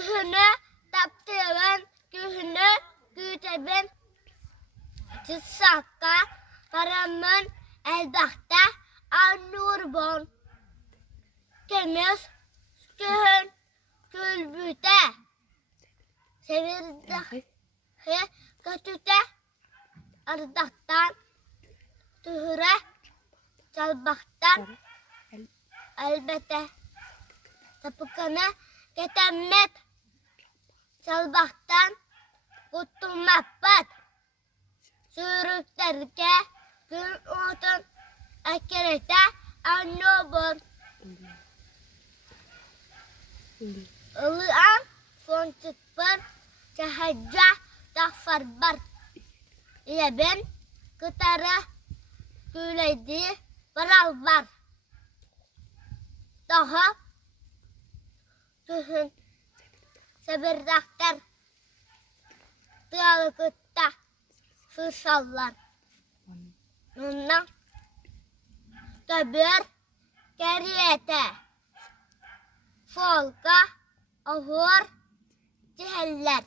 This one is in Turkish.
Gühünü taptığın, gühünü gütebin. Çıtsakka paramın elbakta annurbon. Temiz gühün gülbüte. Sevirdahi kötüte. Ardaktan tühüre çalbaktan elbette. Tapıkanı getemmet. Çalbaktan kutulmappat. Sürüklerke gün otun akirete annobur. Ilıan son çıkpır cahacca dağfarbar. İye ben kıtarı güleydi baral var. Daha tühün sebirdaktar tıyalı kıtta fırsallar. Ondan tabir keriyete folka ahur ceheller.